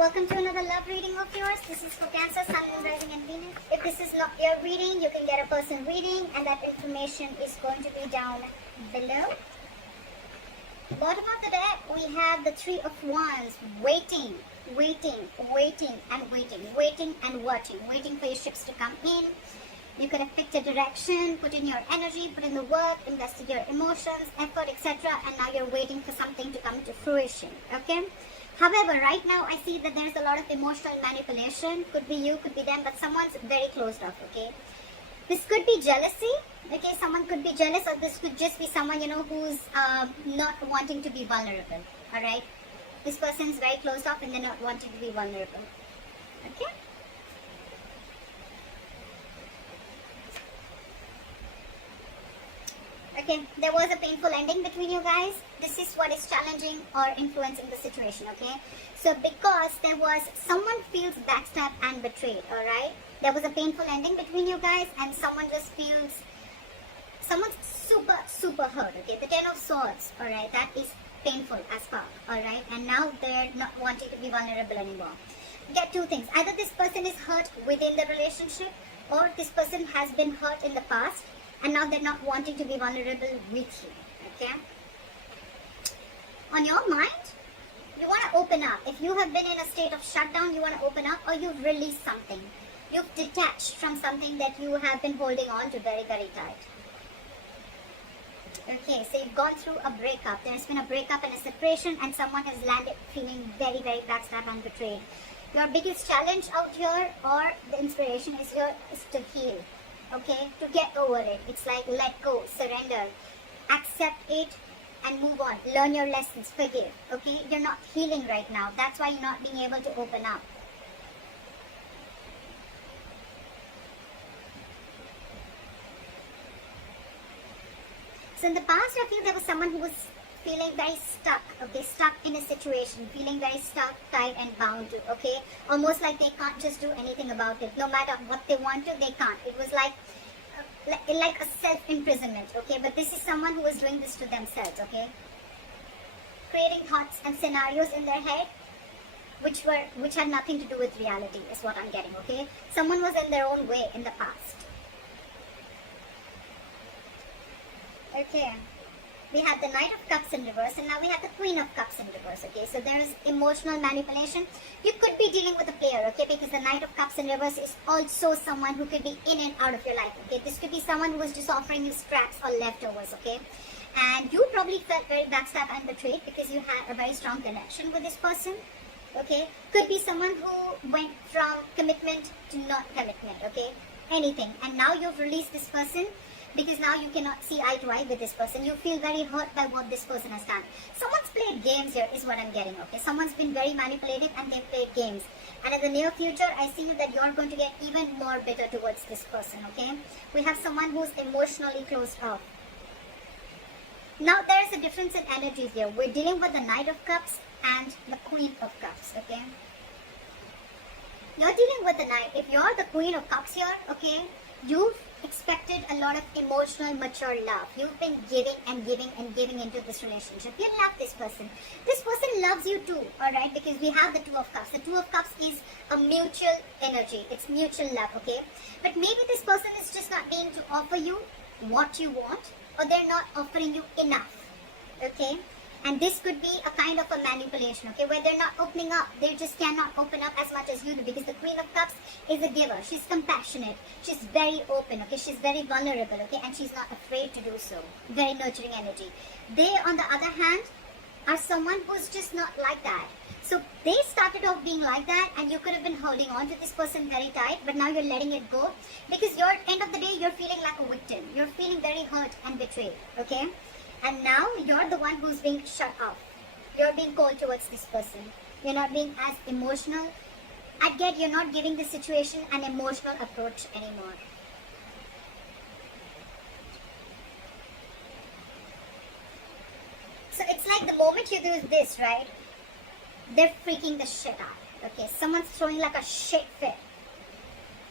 Welcome to another love reading of yours. This is for Cancer, Sun, Moon, Rising and Venus. If this is not your reading, you can get a person reading and that information is going to be down below. Bottom of the deck, we have the Three of Wands, waiting and watching, waiting for your ships to come in. You could have picked a direction, put in your energy, put in the work, invested your emotions, effort, etc. And now you're waiting for something to come to fruition, okay? However, right now I see that there's a lot of emotional manipulation. Could be you, could be them, but someone's very closed off, okay? This could be jealousy, okay? Someone could be jealous, or this could just be someone, who's not wanting to be vulnerable, all right? This person's very closed off and they're not wanting to be vulnerable, okay? Okay, there was a painful ending between you guys. This is what is challenging or influencing the situation, okay? So because there was, someone feels backstabbed and betrayed, alright? There was a painful ending between you guys and someone just feels, someone's super hurt, okay? The Ten of Swords, alright? That is painful as fuck, alright? And now they're not wanting to be vulnerable anymore. Get two things. Either this person is hurt within the relationship or this person has been hurt in the past and now they're not wanting to be vulnerable with you, okay? On your mind, you want to open up. If you have been in a state of shutdown, you want to open up, or you've released something. You've detached from something that you have been holding on to very tight. Okay, so you've gone through a breakup. There's been a breakup and a separation and someone has landed feeling very backstabbed and betrayed. Your biggest challenge out here, or the inspiration is here, is to heal. Okay, to get over it. It's like let go, surrender, accept it and move on. Learn your lessons, forgive. Okay, you're not healing right now. That's why you're not being able to open up. So in the past, I feel there was someone who was feeling very stuck, okay, stuck in a situation, feeling very stuck, tied and bound to, okay, almost like they can't just do anything about it. No matter what they want to, they can't. It was like a self-imprisonment, okay, but this is someone who is doing this to themselves, okay, creating thoughts and scenarios in their head which had nothing to do with reality is what I'm getting, okay. Someone was in their own way in the past. Okay. We have the Knight of Cups in reverse and now we have the Queen of Cups in reverse, okay. So there is emotional manipulation. You could be dealing with a player, okay, because the Knight of Cups in reverse is also someone who could be in and out of your life, okay. This could be someone who was just offering you scraps or leftovers, okay. And you probably felt very backstabbed and betrayed because you had a very strong connection with this person, okay. Could be someone who went from commitment to not commitment, okay. Anything. And now you've released this person, because now you cannot see eye to eye with this person. You feel very hurt by what this person has done. Someone's played games here is what I'm getting, okay. Someone's been very manipulative and they've played games. And in the near future, I see that you're going to get even more bitter towards this person, okay. We have someone who's emotionally closed off. Now there's a difference in energies here. We're dealing with the Knight of Cups and the Queen of Cups, okay. You're dealing with the Knight. If you're the Queen of Cups here, okay, you've expected a lot of emotional, mature love. You've been giving into this relationship. You love this person. This person loves you too, alright? Because we have the Two of Cups. The Two of Cups is a mutual energy. It's mutual love, okay? But maybe this person is just not being to offer you what you want, or they're not offering you enough, okay? And this could be a kind of a manipulation, okay, where they're not opening up. They just cannot open up as much as you do, because the Queen of Cups is a giver. She's compassionate. She's very open, okay. She's very vulnerable, okay, and she's not afraid to do so. Very nurturing energy. They, on the other hand, are someone who's just not like that. So they started off being like that, and you could have been holding on to this person very tight, but now you're letting it go, because you're, end of the day, you're feeling like a victim. You're feeling very hurt and betrayed, okay. And now you're the one who's being shut off. You're being cold towards this person. You're not being as emotional. I get you're not giving the situation an emotional approach anymore. So it's like the moment you do this, right? They're freaking the shit out. Okay, someone's throwing like a shit fit.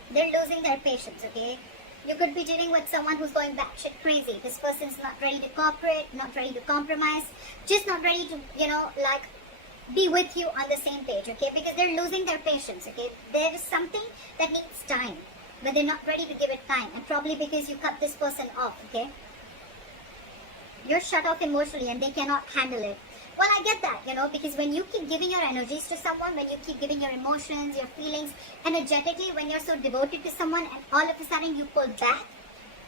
They're losing their patience, okay? You could be dealing with someone who's going batshit crazy. This person's not ready to cooperate, not ready to compromise, just not ready to, be with you on the same page, okay? Because they're losing their patience, okay? There is something that needs time, but they're not ready to give it time, and probably because you cut this person off, okay? You're shut off emotionally and they cannot handle it. Well, I get that, you know, because when you keep giving your energies to someone, when you keep giving your emotions, your feelings, energetically, when you're so devoted to someone and all of a sudden you pull back,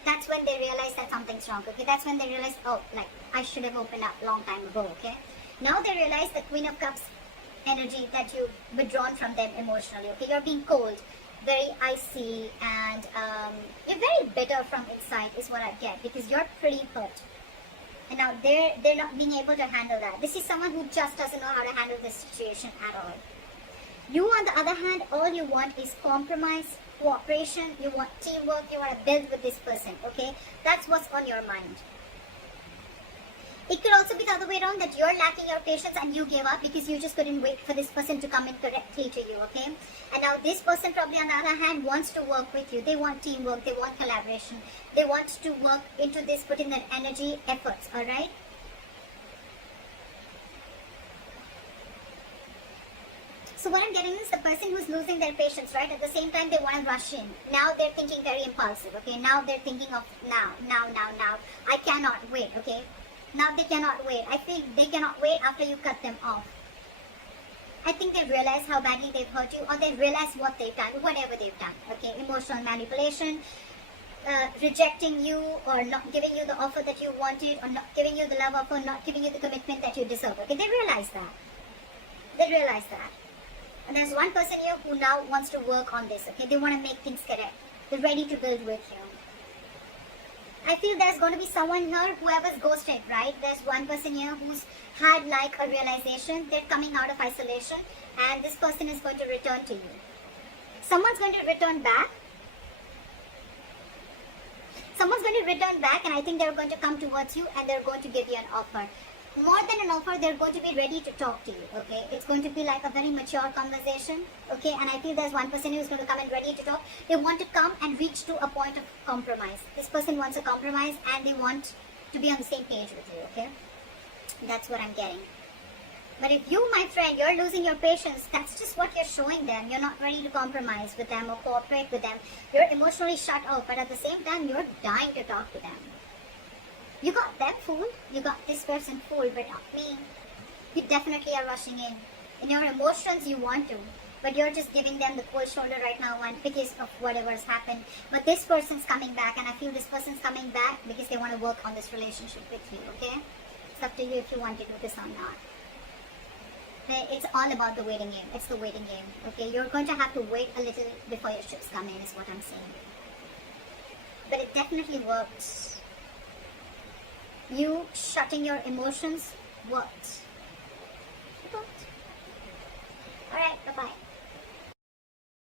that's when they realize that something's wrong, okay? That's when they realize, oh, like, I should have opened up long time ago, okay? Now they realize the Queen of Cups energy that you've withdrawn from them emotionally, okay? You're being cold, very icy, and you're very bitter from inside is what I get, because you're pretty hurt. And now they're not being able to handle that. This is someone who just doesn't know how to handle this situation at all. You, on the other hand, all you want is compromise, cooperation, you want teamwork, you want to build with this person, okay? That's what's on your mind. It could also be the other way around, that you're lacking your patience and you gave up because you just couldn't wait for this person to come in correctly to you, okay? And now this person probably on the other hand wants to work with you. They want teamwork, they want collaboration, they want to work into this, put in their energy, efforts, alright? So what I'm getting is the person who's losing their patience, right? At the same time, they want to rush in. Now they're thinking very impulsive, okay? Now they're thinking of now. I cannot wait, okay? Now they cannot wait. I feel they cannot wait after you cut them off. I think they've realized how badly they've hurt you, or they've realized what they've done, whatever they've done, okay? Emotional manipulation, rejecting you, or not giving you the offer that you wanted, or not giving you the love offer, not giving you the commitment that you deserve, okay? They realize that. They realize that. And there's one person here who now wants to work on this, okay? They want to make things correct. They're ready to build with you. I feel there's going to be someone here, whoever's ghosted, right? There's one person here who's had like a realization. They're coming out of isolation and this person is going to return to you. Someone's going to return back. Someone's going to return back, and I think they're going to come towards you and they're going to give you an offer. More than an offer, they're going to be ready to talk to you, okay? It's going to be like a very mature conversation, okay? And I feel there's one person who's going to come and ready to talk. They want to come and reach to a point of compromise. This person wants a compromise and they want to be on the same page with you, okay? That's what I'm getting. But if you, my friend, you're losing your patience, that's just what you're showing them. You're not ready to compromise with them or cooperate with them. You're emotionally shut off, but at the same time, you're dying to talk to them. You got them fooled, you got this person fooled, but not me. You definitely are rushing in. In your emotions, you want to, but you're just giving them the cold shoulder right now and because of whatever's happened. But this person's coming back, and I feel this person's coming back because they want to work on this relationship with you, okay? It's up to you if you want to do this or not. It's all about the waiting game. It's the waiting game, okay? You're going to have to wait a little before your ships come in, is what I'm saying. But it definitely works. You shutting your emotions works.